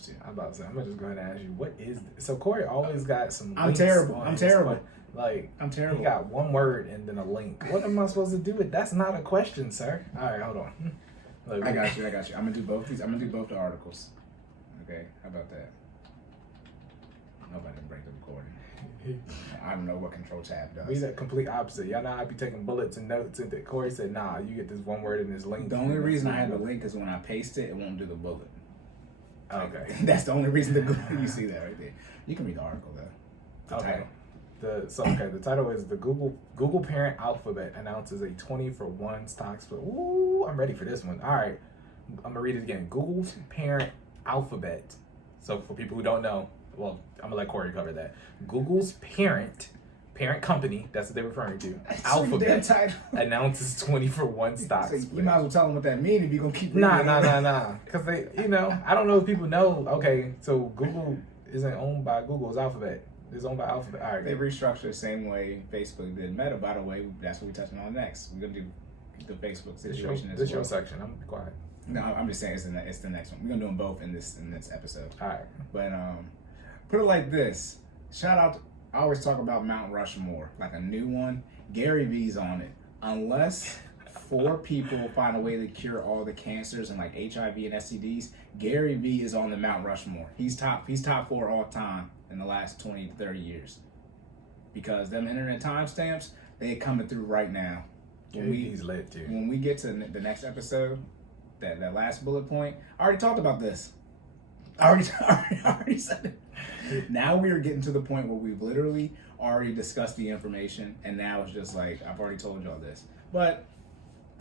too. I'm about to say, I'm gonna just go ahead and ask you, what is this? So Cory always got some. I'm terrible. I'm terrible. Like, I'm terrible. He got one word and then a link. What am I supposed to do with? That's not a question, sir. All right, hold on. Look, I got you. I'm gonna do both these. I'm gonna do both the articles. Okay, how about that? Nobody can break the recording. I don't know what Control Tab does. We the complete opposite. Y'all know I be taking bullets and notes, and Cory said, "Nah, you get this one word in this link." The only reason I have the link is when I paste it, it won't do the bullet. Okay, that's the only reason you see that right there. You can read the article though. The title. The title is the Google parent Alphabet announces a 20-for-1 stock split. Ooh, I'm ready for this one. All right, I'm gonna read it again. Google's parent Alphabet. So for people who don't know, well, I'm gonna let Cory cover that. Google's parent company, that's what they're referring to, Alphabet, announces 20-for-1 stock split. You might as well tell them what that means if you're gonna keep reading. Nah. Because they, I don't know if people know. Okay, so Google isn't owned by Google, it's Alphabet. It's owned by Alphabet. All right. They restructured the same way Facebook did Meta, by the way. That's what we're touching on next. We're gonna do the Facebook situation as well. This your section. I'm quiet. No, I'm just saying it's the next one. We're gonna do them both in this episode. All right. But put it like this. Shout out. I always talk about Mount Rushmore, like a new one. Gary V's on it. Unless 4 people find a way to cure all the cancers and like HIV and STDs, Gary V is on the Mount Rushmore. He's top 4 all time in the last 20 to 30 years. Because them internet timestamps, they coming through right now. He's lit too. When we get to the next episode, that last bullet point, I already talked about this. I already said it. Now we are getting to the point where we've literally already discussed the information, and now it's just like, I've already told y'all this. But,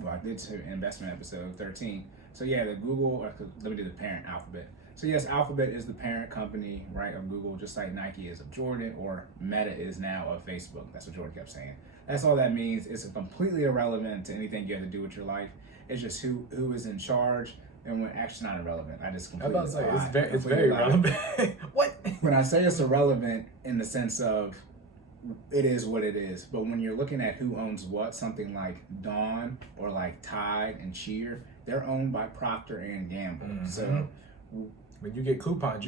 I did to investment episode 13. So yeah, the Google, let me do the parent, Alphabet. So yes, Alphabet is the parent company, right, of Google, just like Nike is of Jordan, or Meta is now of Facebook. That's what Jordan kept saying. That's all that means. It's completely irrelevant to anything you have to do with your life. It's just who is in charge. And when actually not irrelevant, I just completely. I'm about to say it's very relevant. What? When I say it's irrelevant in the sense of it is what it is, but when you're looking at who owns what, something like Dawn or like Tide and Cheer, they're owned by Procter and Gamble. Mm-hmm. So when you get coupons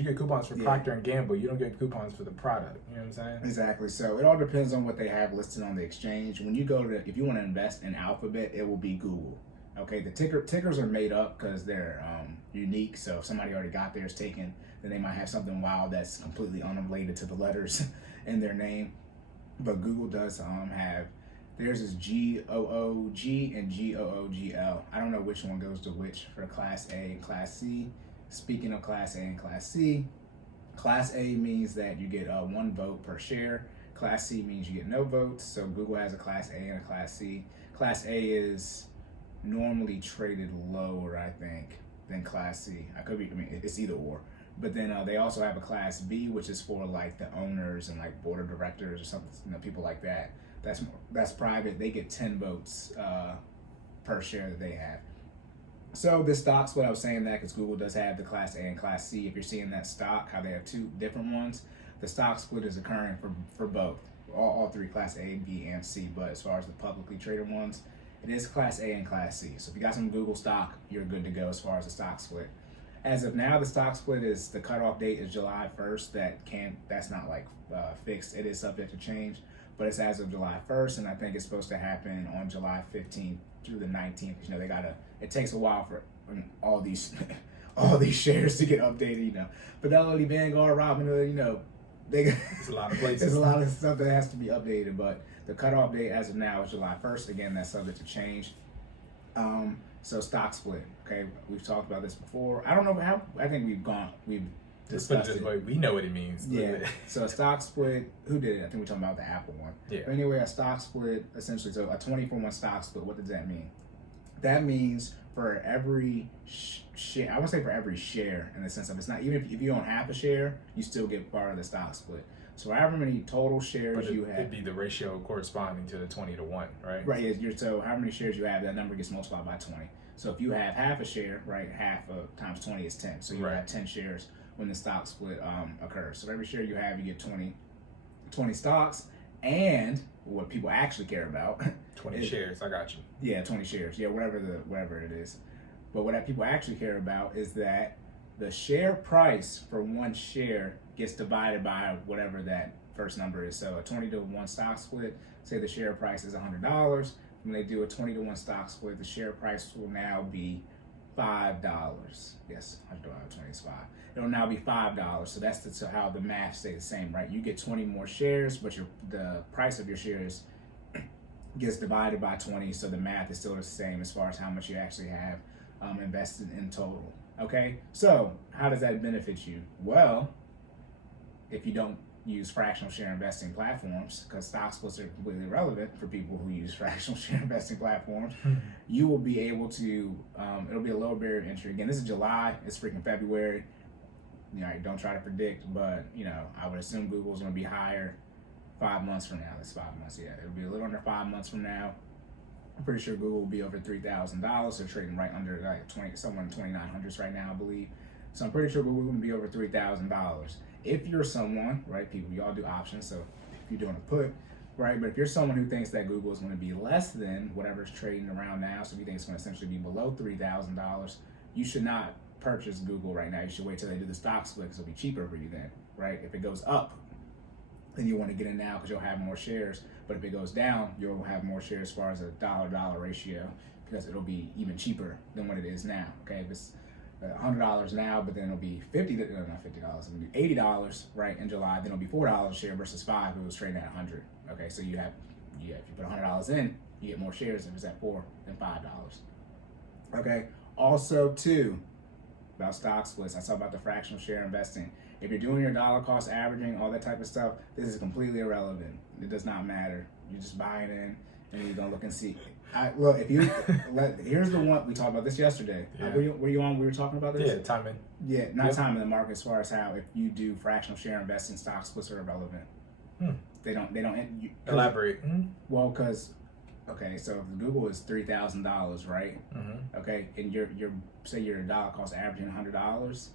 for Procter and Gamble. You don't get coupons for the product. You know what I'm saying? Exactly. So it all depends on what they have listed on the exchange. When you go to, if you want to invest in Alphabet, it will be Google. Okay, the tickers are made up because they're unique. So if somebody already got theirs taken, then they might have something wild that's completely unrelated to the letters in their name. But Google does have, theirs is GOOG and GOOGL. I don't know which one goes to which for Class A and Class C. Speaking of Class A and Class C, Class A means that you get 1 vote per share. Class C means you get no votes. So Google has a Class A and a Class C. Class A is normally traded lower, I think, than Class C. It's either or. But then they also have a Class B, which is for like the owners and like board of directors or something, people like that. That's private. They get 10 votes per share that they have. So the stocks, what I was saying that because Google does have the Class A and Class C. If you're seeing that stock, how they have 2 different ones, the stock split is occurring for both, all 3, Class A, B, and C. But as far as the publicly traded ones, it is Class A and Class C. So if you got some Google stock, you're good to go as far as the stock split. As of now, the stock split is, the cutoff date is July 1st. That's not like fixed. It is subject to change, but it's as of July 1st, and I think it's supposed to happen on July 15th through the 19th. It takes a while for all these shares to get updated. Fidelity, Vanguard, Robinhood, it's a lot of places. There's a lot of stuff that has to be updated, but the cutoff date as of now is July 1st. Again, that's subject to change. So stock split. Okay, we've talked about this before. I don't know how. I think we've discussed it. We know what it means. Yeah. So a stock split. Who did it? I think we're talking about the Apple one. Yeah. But anyway, a stock split essentially. So a 20-for-1 stock split. What does that mean? That means for every share. I would say for every share in the sense of it's not even if you own half a share, you still get part of the stock split. So however many total shares you have, it'd be the ratio corresponding to the 20-to-1, right? Right. So however many shares you have, that number gets multiplied by 20. So if you have half a share, right, half of times 20 is 10. So you have 10 shares when the stock split occurs. So every share you have, you get 20 stocks, and what people actually care about 20 shares. I got you. Yeah, 20 shares. Yeah, whatever it is. But what people actually care about is that the share price for one share gets divided by whatever that first number is. So a 20 to 1 stock split, say the share price is $100. When they do a 20 to 1 stock split, the share price will now be $5. Yes, 100 divided by 20 is 5. It'll now be $5. So that's how the math stays the same, right? You get 20 more shares, but the price of your shares gets divided by 20, so the math is still the same as far as how much you actually have invested in total. Okay, so how does that benefit you? Well, if you don't use fractional share investing platforms, because stock splits are completely irrelevant for people who use fractional share investing platforms, you will be able to, it'll be a lower barrier of entry. Again, this is July, it's freaking February. You know, don't try to predict, but you know, I would assume Google's gonna be higher 5 months from now. That's 5 months, yeah. It'll be a little under 5 months from now. I'm pretty sure Google will be over $3,000. They're trading right under like somewhere in 2900s right now, I believe. So I'm pretty sure Google will be over $3,000. If you're someone, right, people, you all do options, so if you're doing a put, right, but if you're someone who thinks that Google is going to be less than whatever's trading around now, so if you think it's going to essentially be below $3,000, you should not purchase Google right now. You should wait till they do the stock split because it'll be cheaper for you then, right? If it goes up, then you want to get in now because you'll have more shares. But if it goes down, you'll have more shares as far as a dollar-dollar ratio because it'll be even cheaper than what it is now. Okay, if it's $100 now, but then it'll be not $50, it'll be $80, right, in July. Then it'll be $4 a share versus $5 if it was trading at $100. Okay, so if you put $100 in, you get more shares if it's at $4 than $5. Okay, also too, about stock splits, I talk about the fractional share investing. If you're doing your dollar cost averaging, all that type of stuff, this is completely irrelevant. It does not matter. You just buy it in, and you're gonna look and see. Look, if you here's the one we talked about this yesterday. Yeah. Were you on? We were talking about this. Yeah, timing. Yeah, not timing the market as far as how if you do fractional share investing, stock splits are irrelevant. They don't. Elaborate. Well, because okay, so if Google is $3,000, right? Okay, and you're say your dollar cost averaging $100.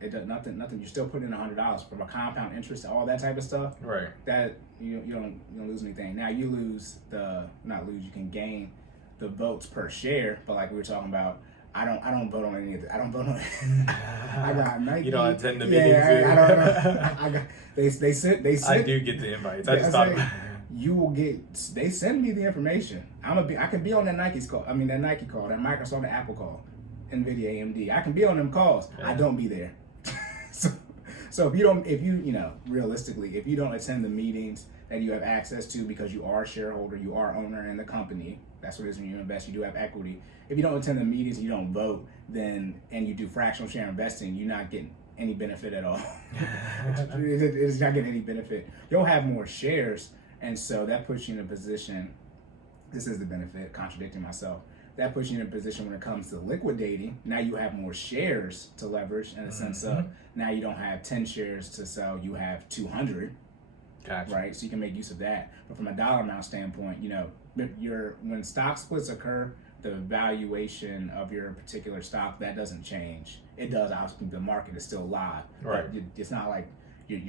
It does nothing. You're still putting in $100 from a compound interest, all that type of stuff. Right. That you don't lose anything. Now you lose you can gain the votes per share. But like we were talking about, I don't vote on any of it. I don't vote on. I got Nike. You don't attend the meetings. Yeah, I got. They sent. I do get the invites. I just thought. You will get. They send me the information. I can be on that Nike's call. I mean that Nike call, that Microsoft, the Apple call, NVIDIA, AMD. I can be on them calls. Yeah. I don't be there. So realistically, if you don't attend the meetings that you have access to because you are a shareholder, you are owner in the company, that's what it is when you invest, you do have equity. If you don't attend the meetings and you don't vote, and you do fractional share investing, you're not getting any benefit at all. It's not getting any benefit. You'll have more shares, and so that puts you in a position, this is the benefit, contradicting myself, that puts you in a position when it comes to liquidating. Now you have more shares to leverage in the sense of now you don't have 10 shares to sell, you have 200. Gotcha. Right? So you can make use of that. But from a dollar amount standpoint, when stock splits occur, the valuation of your particular stock, that doesn't change. It does, obviously, the market is still live. Right. It's not like you're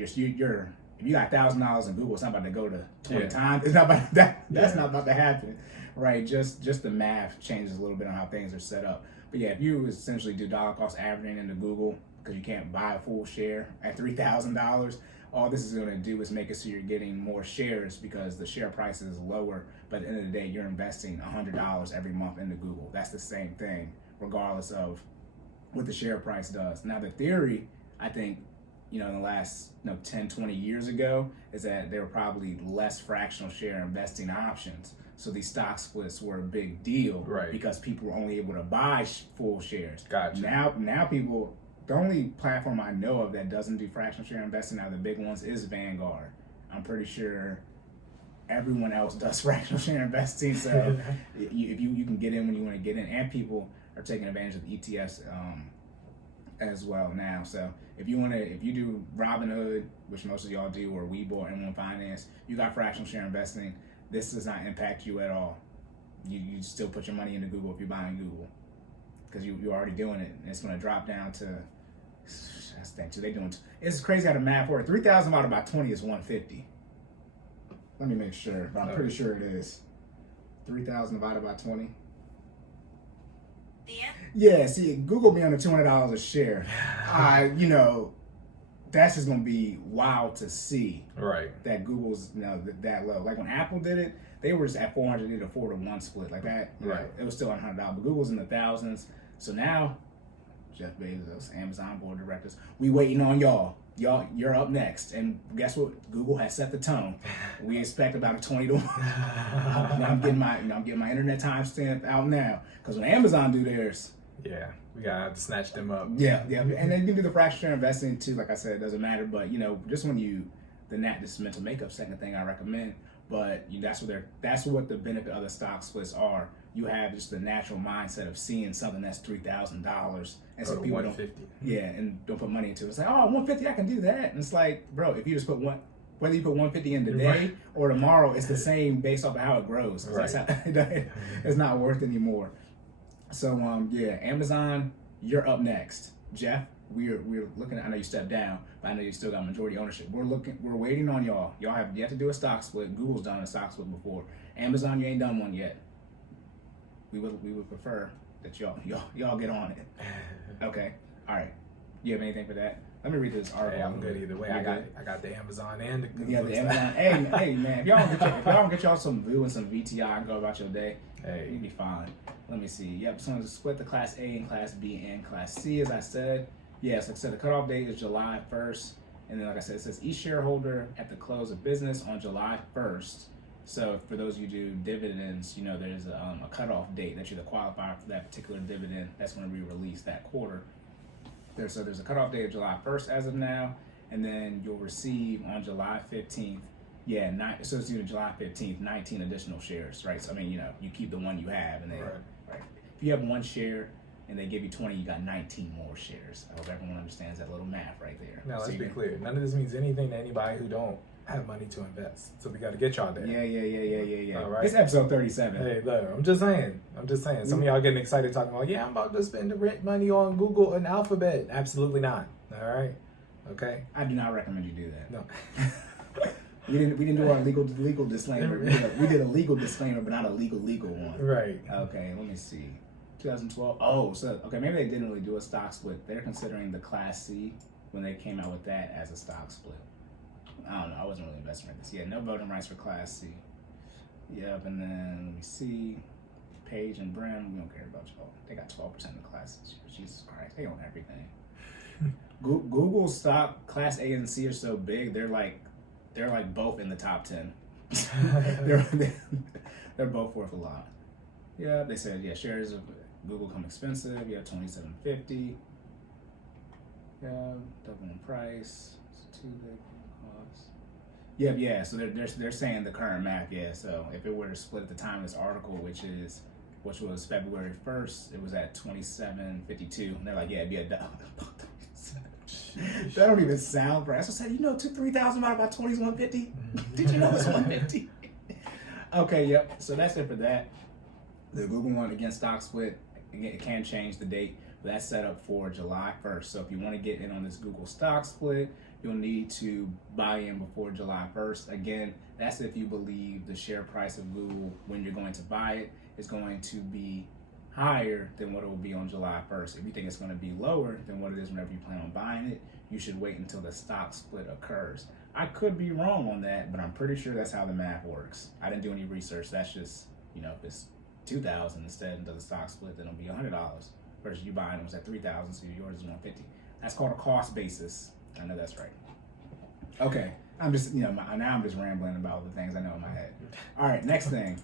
if you got $1,000 in Google, it's not about to go to 20 times. It's not about that. That's not about to happen, right? Just the math changes a little bit on how things are set up. But yeah, if you essentially do dollar cost averaging into Google because you can't buy a full share at $3,000, all this is going to do is make it so you're getting more shares because the share price is lower. But at the end of the day, you're investing $100 every month into Google. That's the same thing, regardless of what the share price does. Now, the theory, I think, in the last 10, 20 years ago, is that there were probably less fractional share investing options. So these stock splits were a big deal, right? Because people were only able to buy full shares. Gotcha. Now people, the only platform I know of that doesn't do fractional share investing out of the big ones is Vanguard. I'm pretty sure everyone else does fractional share investing. So if you can get in when you want to get in, and people are taking advantage of ETFs as well now. So if you do Robinhood, which most of y'all do, or Webull or M1 Finance, you got fractional share investing. This does not impact you at all. You still put your money into Google if you're buying Google because you're already doing it, and it's going to drop down to. It's crazy how the math works. 3,000 divided by 20 is 150. Let me make sure, but I'm pretty sure it is. 3,000 divided by 20. Yeah, see, Google be under $200 a share. That's just gonna be wild to see. Right. That Google's that low. Like when Apple did it, they were just at 400 to 4-to-1 split like that. Right. It was still $100, but Google's in the thousands. So now, Jeff Bezos, Amazon board of directors, we waiting on y'all. Y'all, you're up next. And guess what? Google has set the tone. We expect about a 20-to-1. I'm getting my internet timestamp out now. Because when Amazon do theirs, yeah, we gotta have to snatch them up. Yeah, and then you can do the fractional share investing too. Like I said, it doesn't matter. But just when this mental makeup, second thing I recommend. But that's what the benefit of the stock splits are. You have just the natural mindset of seeing something that's $3,000, and so people don't, and don't put money into it. It's like, oh, 150, I can do that. And it's like, bro, if you just put whether you put 150 in today or tomorrow, it's the same based off of how it grows. Right. That's how, it's not worth anymore. So Amazon, you're up next, Jeff. We're looking. I know you stepped down, but I know you still got majority ownership. We're waiting on y'all. Y'all have yet to do a stock split. Google's done a stock split before. Amazon, you ain't done one yet. We would prefer that y'all get on it. Okay. All right. You have anything for that? Let me read this article. Hey, I'm good either way. I got the Amazon and the Google. Yeah, the Amazon. hey man, if y'all don't get y'all some Vue and some VTI and go about your day, you'll be fine. Let me see. Yep. So to split the Class A and Class B and Class C, as I said. Yes, like I said, the cutoff date is July 1st. And then, like I said, it says each shareholder at the close of business on July 1st. So for those of you who do dividends, there's a cutoff date that you're the qualifier for that particular dividend. That's when we release that quarter. There's a cutoff date of July 1st as of now. And then you'll receive on July 15th. Yeah, so it's either July 15th, 19 additional shares, right? So, you keep the one you have. And then, right. If you have one share, and they give you 20, you got 19 more shares. I hope everyone understands that little math right there. Now, let's be clear. None of this means anything to anybody who don't have money to invest. So we got to get y'all there. Yeah. All right. It's episode 37. Hey, look, I'm just saying. Some of y'all getting excited talking about, I'm about to spend the rent money on Google and Alphabet. Absolutely not. All right? Okay? I do not recommend you do that. No. We didn't do our legal disclaimer. We did a legal disclaimer, but not a legal one. Right. Okay, let me see. 2012. Oh, so okay, maybe they didn't really do a stock split. They're considering the Class C when they came out with that as a stock split. I don't know. I wasn't really investing in this. Yeah, no voting rights for Class C. Yep, and then let me see. Page and Brim, we don't care about y'all. They got 12% of the classes. Jesus Christ, they own everything. Google's stock Class A and C are so big. They're like both in the top 10. they're both worth a lot. Yeah, they said shares of Google come expensive. You have $27.50. Yeah, doubling price. It's too big cost. Yeah. So they're saying the current math. Yeah. So if it were to split at the time of this article, which was February 1st, it was at $27.52. And they're like, it'd be $1. That don't even sound right. So I said, $3,000 divided by 20 is $150. Did you know it's $150? Okay. Yep. So that's it for that. The Google one, again, stock split, it can change the date, but that's set up for July 1st. So if you want to get in on this Google stock split, you'll need to buy in before July 1st. Again, that's if you believe the share price of Google when you're going to buy it is going to be higher than what it will be on July 1st. If you think it's going to be lower than what it is whenever you plan on buying it, you should wait until the stock split occurs. I could be wrong on that, but I'm pretty sure that's how the math works. I didn't do any research. That's just, if it's $2,000 instead of the stock split, then it'll be $100 versus you buying it was at $3,000, so yours is $150. That's called a cost basis. I know that's right. Okay, I'm just now I'm just rambling about the things I know in my head. All right, next thing.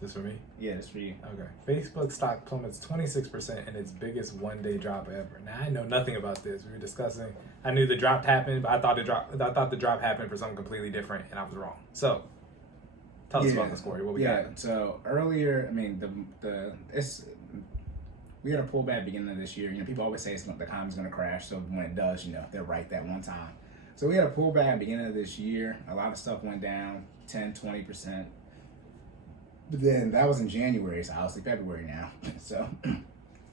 This for me? Yeah, this for you. Okay. Facebook stock plummets 26% in its biggest one-day drop ever. Now I know nothing about this. We were discussing. I knew the drop happened, but I thought the drop happened for something completely different, and I was wrong. So. Tell us about this, Cory. What we got? So earlier, we had a pullback beginning of this year. People always say the economy's going to crash. So when it does, they're right that one time. So we had a pullback beginning of this year. A lot of stuff went down 10, 20%. But then that was in January, so obviously February now. So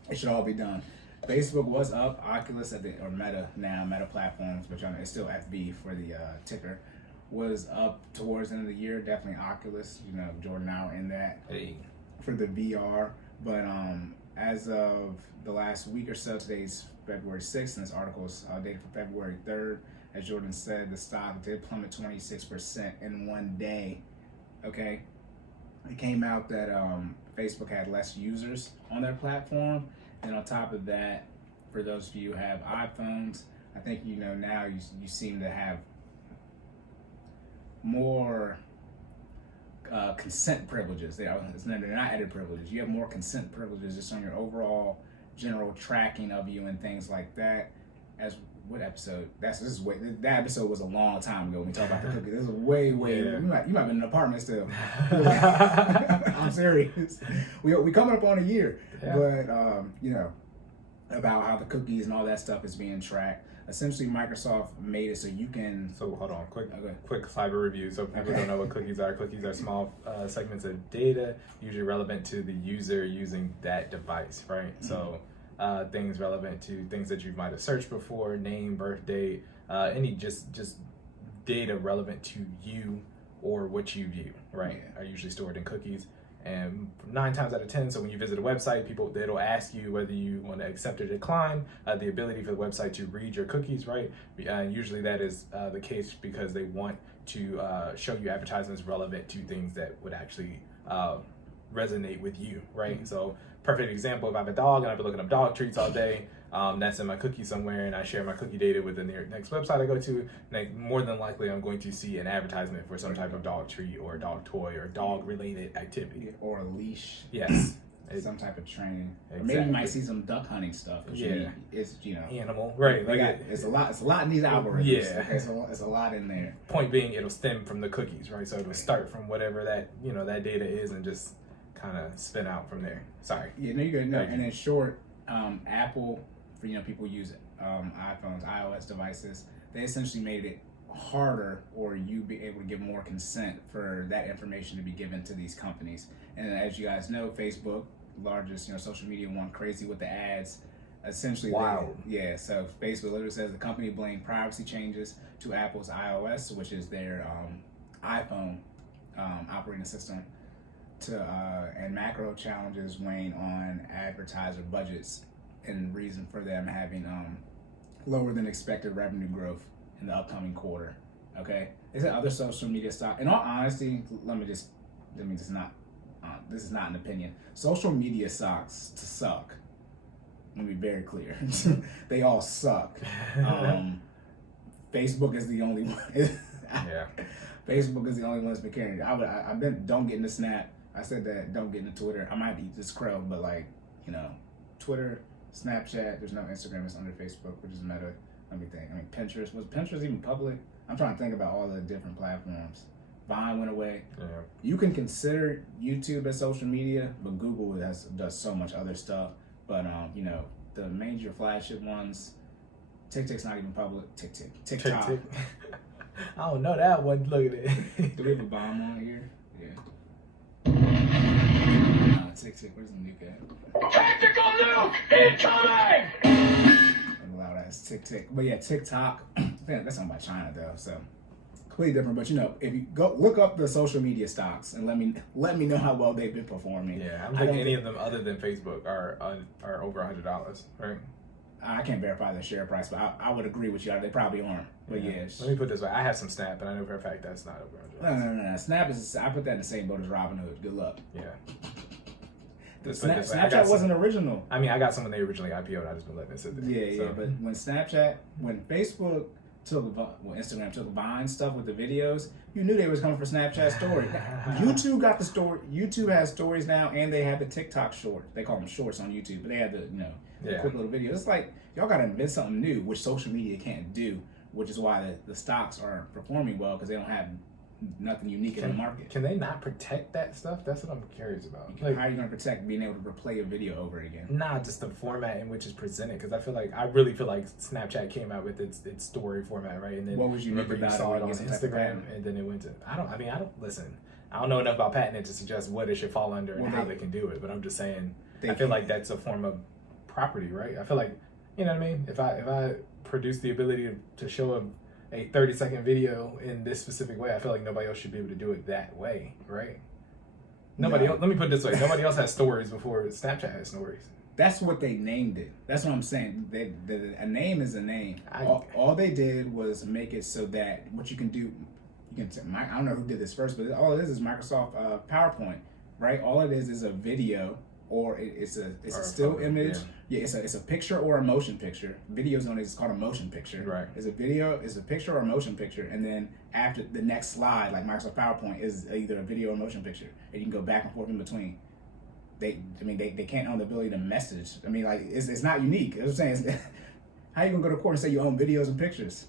it should all be done. Facebook was up. Oculus or Meta platforms, which it's still FB for the ticker, was up towards the end of the year. Definitely Oculus, Jordan and I were in that. Hey. For the VR. But as of the last week or so, today's February 6th, and this article is dated for February 3rd. As Jordan said, the stock did plummet 26% in one day. Okay, it came out that Facebook had less users on their platform, and on top of that, for those of you who have iPhones, I think now you seem to have more consent privileges. They're not edit privileges. You have more consent privileges just on your overall general tracking of you and things like that. As what episode? That episode was a long time ago when we talked about the cookies. This is way. Yeah. You might have been in an apartment still. I'm serious. We coming up on a year, but about how the cookies and all that stuff is being tracked. Essentially, Microsoft made it so you can. So hold on, quick cyber review. So people don't know what cookies are. Cookies are small segments of data, usually relevant to the user using that device, right? Mm-hmm. So things relevant to things that you might have searched before, name, birth date, any just data relevant to you or what you view, right? Are usually stored in cookies. And 9 times out of 10, so when you visit a website, it'll ask you whether you want to accept or decline the ability for the website to read your cookies, right? Usually that is the case because they want to show you advertisements relevant to things that would actually resonate with you, right? Mm-hmm. So perfect example, if I have a dog and I've been looking up dog treats all day, that's in my cookie somewhere, and I share my cookie data with the next website I go to, more than likely I'm going to see an advertisement for some type of dog treat or a dog toy or dog related activity. Or a leash. Yes. Some type of training. Exactly. Or maybe you might see some duck hunting stuff. It's animal, right? It's a lot in these algorithms. Yeah. It's a lot in there. Point being, it'll stem from the cookies, right? So it'll start from whatever that that data is and just kind of spin out from there. Sorry. Yeah, no, you're good. No, and in short, Apple, for people who use iPhones, iOS devices, they essentially made it harder, or you be able to give more consent for that information to be given to these companies. And as you guys know, Facebook, largest social media one, crazy with the ads. Essentially, wow. So Facebook literally says the company blamed privacy changes to Apple's iOS, which is their iPhone operating system, and macro challenges weighing on advertiser budgets, and reason for them having lower than expected revenue growth in the upcoming quarter. Okay, is there other social media stock? In all honesty, let me just not. This is not an opinion. Social media stocks suck. Let me be very clear. They all suck. Facebook is the only one. Yeah. Facebook is the only one that's been carrying it. Don't get into Snap. I said that. Don't get into Twitter. I might eat this crow, but Twitter, Snapchat. There's no Instagram. It's under Facebook, which is Meta. Let me think. Pinterest. Was Pinterest even public? I'm trying to think about all the different platforms. Vine went away. Yeah. You can consider YouTube as social media, but Google does so much other stuff. But the major flagship ones, TikTok's not even public. TikTok. I don't know that one. Look at it. Do we have a bomb on here? Yeah. TikTok. Where's the nuke at? Tactical nuke incoming! Allow that as TikTok. But yeah, TikTok. That's something about China though. So completely different. But if you go look up the social media stocks and let me know how well they've been performing. Yeah, I don't think any of them other than Facebook are over $100, right? I can't verify the share price, but I would agree with you. They probably aren't. But yeah. Let me put it this way: I have some Snap, and I know for a fact that's not over $100. No. Snap is. I put that in the same boat as Robinhood. Good luck. Yeah. Snapchat wasn't original. I got some when they originally IPO'd. I just been letting it sit there. Yeah. But when Facebook Instagram took Vine stuff with the videos, you knew they was coming for Snapchat story. YouTube got the story. YouTube has stories now, and they have the TikTok short. They call them shorts on YouTube, but they have the quick little videos. It's like y'all got to invent something new, which social media can't do, which is why the stocks are performing well, because they don't have nothing unique in the market. Can they not protect that stuff? That's what I'm curious about. How are you going to protect being able to replay a video over again? Nah, just the format in which it's presented. Because I really feel like Snapchat came out with its story format, right? And then what was unique about saw it on Instagram, and then it went to. I don't listen. I don't know enough about patenting to suggest what it should fall under and how they can do it. But I'm just saying, I feel like that's a form of property, right? I feel like, you know what I mean? If I produce the ability to show a 30-second video in this specific way, I feel like nobody else should be able to do it that way, right? Nobody No. else, let me put it this way. Nobody else has stories before Snapchat has stories. That's what they named it. That's what I'm saying. A name is a name. All they did was make it so that what you can do, I don't know who did this first, but all it is Microsoft PowerPoint, right? All it is a video, or it's a still photo, image. Yeah, it's a picture or a motion picture. Video's known as called a motion picture. Right. It's a video, it's a picture or a motion picture, and then after the next slide, like Microsoft PowerPoint, is either a video or motion picture, and you can go back and forth in between. They can't own the ability to message. I mean, like it's not unique. You know what I'm saying, how you gonna go to court and say you own videos and pictures?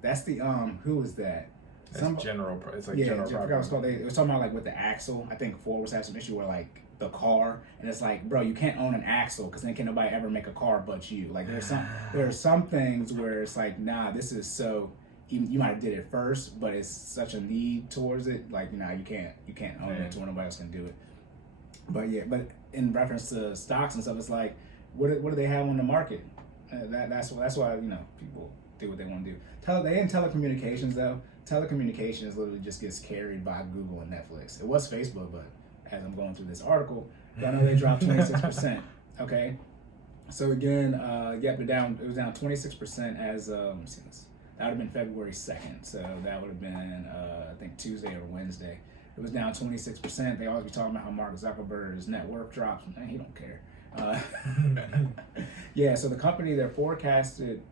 That's the who is that? It's general. It's like Yeah, general I forgot what it's called. It was talking about like with the axle. I think Ford was having some issue where like the car, and it's like, bro, you can't own an axle because then can nobody ever make a car but you. Like there are some things where it's like, nah, this is so. You might have did it first, but it's such a need towards it. Like, you can't own it to where nobody else can do it. But yeah, but in reference to stocks and stuff, it's like, what do they have on the market? That's why people do what they want to do. They in telecommunications though. Telecommunications literally just gets carried by Google and Netflix. It was Facebook, but as I'm going through this article, I know they dropped 26%. Okay, so again, it was down 26% as let me see this. That would have been February 2nd, so that would have been I think Tuesday or Wednesday. It was down 26%. They always be talking about how Mark Zuckerberg's net worth drops. Man, he don't care. Yeah, so the company they forecasted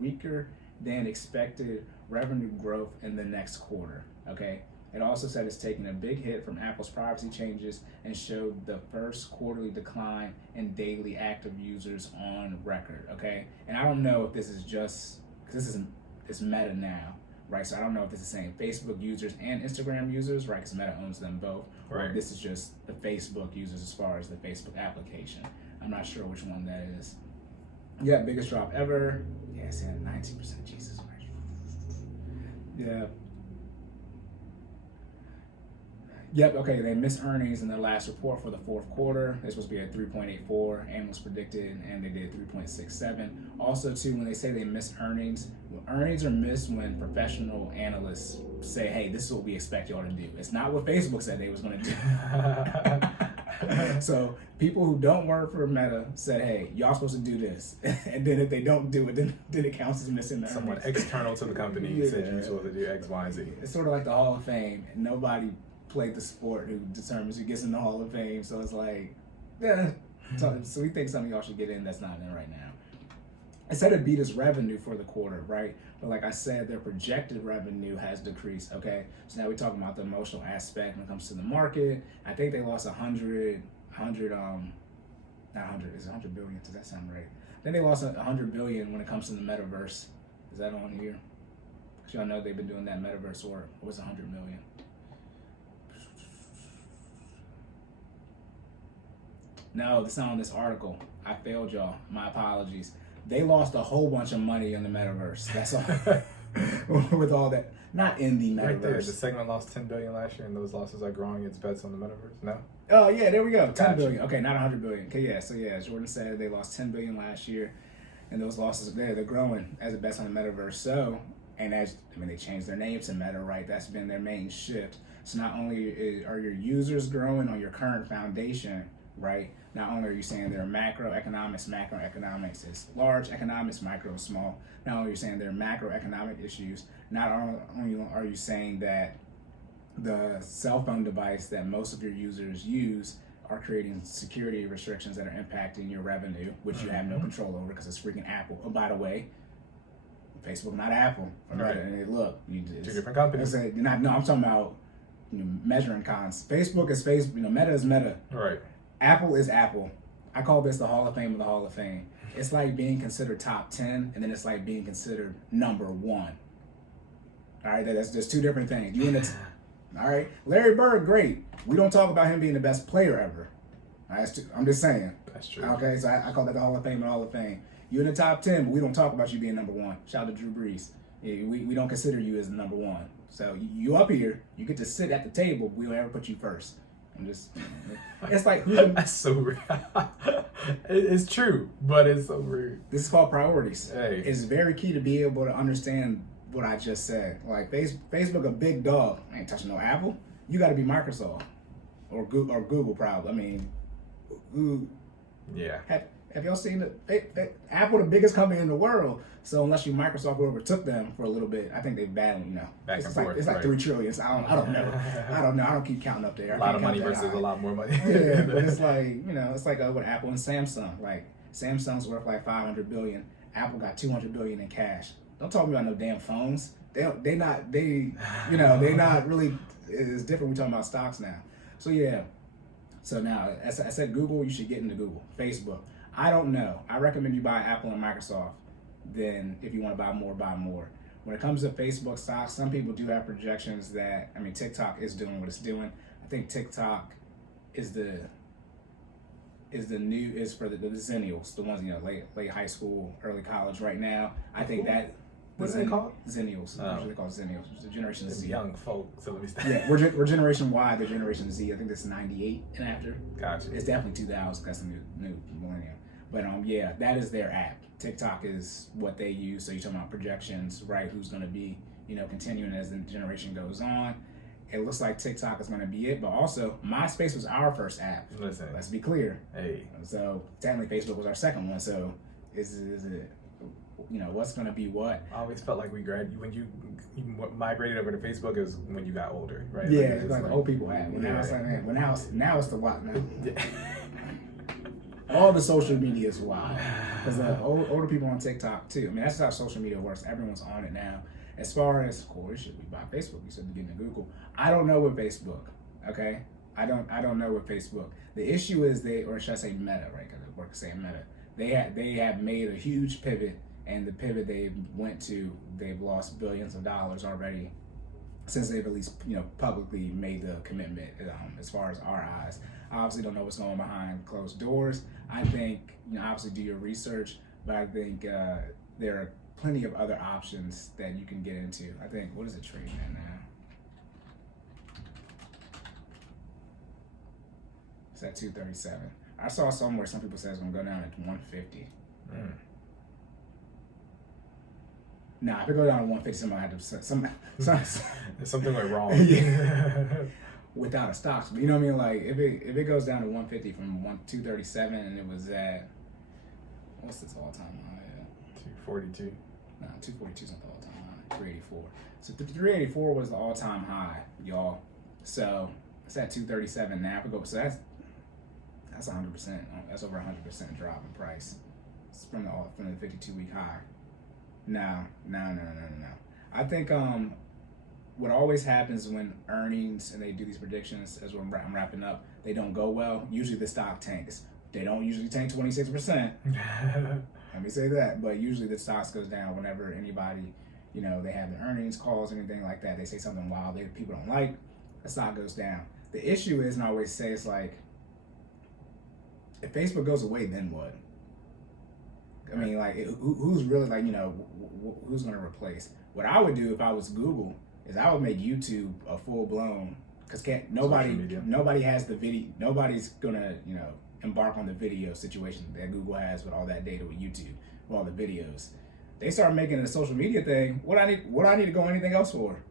weaker than expected revenue growth in the next quarter. Okay, it also said it's taking a big hit from Apple's privacy changes and showed the first quarterly decline in daily active users on record. Okay, and I don't know if this is just because it's Meta now. Right, so I don't know if it's the same Facebook users and Instagram users, right? Because Meta owns them both. Right. Or this is just the Facebook users as far as the Facebook application. I'm not sure which one that is. Yeah, biggest drop ever. Yeah, it's at 19%. Jesus Christ. Yeah. Yep, okay, they missed earnings in their last report for the fourth quarter. They're supposed to be at 3.84, analysts predicted, and they did 3.67. Also, too, when they say they missed earnings, earnings are missed when professional analysts say, hey, this is what we expect y'all to do. It's not what Facebook said they was going to do. So people who don't work for Meta said, hey, y'all supposed to do this. And then if they don't do it, then it counts as missing the Someone earnings. external to the company said you're supposed to do X, Y, and Z. It's sort of like the Hall of Fame. Nobody played the sport who determines who gets in the Hall of Fame. So it's like, yeah. So we think some of y'all should get in that's not in right now. It said it beat its revenue for the quarter, right? But like I said, their projected revenue has decreased, okay? So now we're talking about the emotional aspect when it comes to the market. I think they lost 100 billion, does that sound right? I think they lost 100 billion when it comes to the metaverse. Is that on here? Because y'all know they've been doing that metaverse work. It was 100 million. No, that's not on this article. I failed y'all. My apologies. They lost a whole bunch of money in the metaverse. That's all. With all that, not in the metaverse. Right there, the segment lost 10 billion last year, and those losses are growing its bets on the metaverse. No. Oh yeah, there we go. 10 Gotcha. billion. Okay, not 100 billion. Okay, yeah. So yeah, Jordan said they lost 10 billion last year, and those losses they're growing as it bets on the metaverse. So, and they changed their name to Meta, right? That's been their main shift. So not only are your users growing on your current foundation, right? Not only are you saying they're macroeconomics is large, economics, micro, small. Not only are you saying there are macroeconomic issues, not only are you saying that the cell phone device that most of your users use are creating security restrictions that are impacting your revenue, which you have no control over because it's freaking Apple. Oh, by the way, Facebook, not Apple. Right. And look, Two different companies. I'm talking about measuring cons. Facebook is Facebook. Meta is Meta. Right. Apple is Apple. I call this the Hall of Fame of the Hall of Fame. It's like being considered top 10, and then it's like being considered number 1. All right, that's just two different things. All right, Larry Bird, great. We don't talk about him being the best player ever. All right, I'm just saying. That's true. Okay, so I call that the Hall of Fame and Hall of Fame. You're in the top 10, but we don't talk about you being number 1. Shout out to Drew Brees. Yeah, we don't consider you as the number 1. So you up here, you get to sit at the table, but we don't ever put you first. It's like that's so rude. It's true, but it's so rude. This is called priorities. Hey. It's very key to be able to understand what I just said. Like Facebook, a big dog. I ain't touching no Apple. You got to be Microsoft. or Google probably. I mean, who Yeah. have y'all seen Apple, the biggest company in the world? So unless you Microsoft overtook them for a little bit, I think they've battled. Back it's and like forth, it's like right. 3 trillion. So I don't know. I don't know. I don't keep counting up there. A lot of money versus a lot more money. Yeah, but it's like it's like with Apple and Samsung. Like Samsung's worth like 500 billion. Apple got 200 billion in cash. Don't talk about no damn phones. They're not really. It's different. We're talking about stocks now. So yeah. So now, as I said, Google, you should get into Google. Facebook, I don't know. I recommend you buy Apple and Microsoft. Then if you want to buy more, buy more. When it comes to Facebook stocks, some people do have projections that, TikTok is doing what it's doing. I think TikTok is for the Zennials, the ones, late high school, early college right now. I think that. What's it called? Zennials. Oh. Usually called Zennials. It's the Generation It's Z. young folk, so let me stop. Yeah, we're Generation Y, the Generation Z. I think that's 98 and after. Gotcha. It's definitely 2000. That's the new millennium. But yeah, that is their app. TikTok is what they use. So you're talking about projections, right? Who's going to be, continuing as the generation goes on. It looks like TikTok is going to be it. But also, MySpace was our first app. Listen. Let's be clear. Hey. So technically, Facebook was our second one. So is it? What's going to be what? I always felt like when you migrated over to Facebook is when you got older, right? Yeah, it's like old people have. Now it's like, man, now it's the what now. Yeah. All the social media is wild. Because older people on TikTok too. That's how social media works. Everyone's on it now. As far as Cory, should we buy Facebook? You said to get into Google. I don't know with Facebook. Okay, I don't know with Facebook. The issue is or should I say Meta, right? Because it works saying Meta. They have made a huge pivot. And the pivot they went to, they've lost billions of dollars already since they've at least, publicly made the commitment. As far as our eyes, I obviously don't know what's going on behind closed doors. I think, obviously do your research, but I think there are plenty of other options that you can get into. I think, what is it trading at now? It's at 237. I saw somewhere some people say it's gonna go down to 150. Nah, if it go down to 150, somebody had to something went wrong. Without a stocks, but you know what I mean. Like if it goes down to 150 from 237, and it was at what's this all time high at? 242. Nah, 242 is not the all time high. 384. So 384 was the all time high, y'all. So it's at 237 now. If it goes, so that's 100%. That's over 100% drop in price. It's from the 52-week high. No. I think what always happens when earnings and they do these predictions, as I'm wrapping up, they don't go well. Usually the stock tanks. They don't usually tank 26%. Let me say that. But usually the stocks goes down whenever anybody, they have the earnings calls, anything like that. They say something wild that people don't like. The stock goes down. The issue is, and I always say, it's like, if Facebook goes away, then what? Who's really who's going to replace? What I would do if I was Google is I would make YouTube a full blown, because nobody has the video. Nobody's going to embark on the video situation that Google has with all that data with YouTube, with all the videos. They start making it a social media thing. What I need to go anything else for?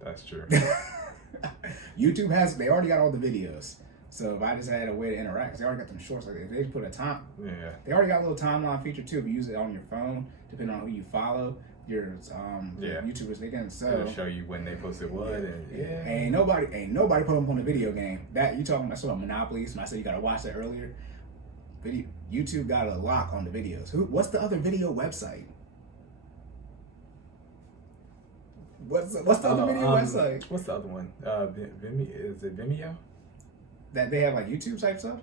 That's true. YouTube they already got all the videos. So if I just had a way to interact, 'cause they already got them shorts. Like if they put they already got a little timeline feature too. If you use it on your phone, depending on who you follow, your YouTubers, they can It'll show you when they posted what. Ain't nobody put them on the video game. That you talking about monopolies? And I said you gotta watch that earlier. YouTube got a lock on the videos. What's the other video website? What's the other video website? What's the other one? Vimeo? Is it Vimeo? That they have like YouTube type stuff?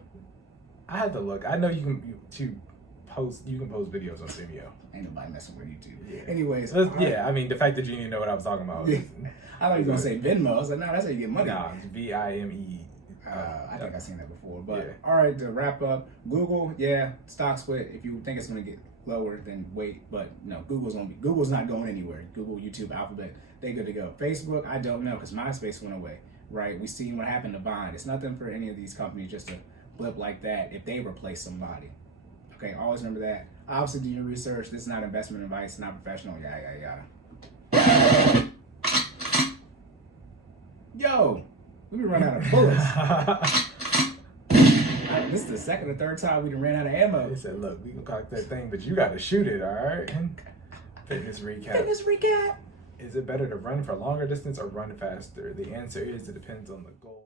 I had to look. I know you can post videos on Vimeo. Ain't nobody messing with YouTube. Yeah. Anyways. The fact that you didn't know what I was talking about. Yeah. I thought you were gonna say Venmo. I was like, no, that's how you get money. Nah, it's Vime. I think I've seen that before. But yeah. All right, to wrap up, Google, stock split. If you think it's gonna get lower, then wait. But no, Google's not going anywhere. Google, YouTube, Alphabet, they good to go. Facebook, I don't know, because MySpace went away. Right, we seen what happened to Vine. It's nothing for any of these companies just to blip like that if they replace somebody. Okay, always remember that. Obviously, do your research. This is not investment advice, not professional. Yada. Yo, We been running out of bullets. This is the second or third time we done ran out of ammo. He said, look, we can cock that thing, but you got to shoot it, all right? Fitness recap. Fitness recap. Is it better to run for a longer distance or run faster? The answer is it depends on the goal.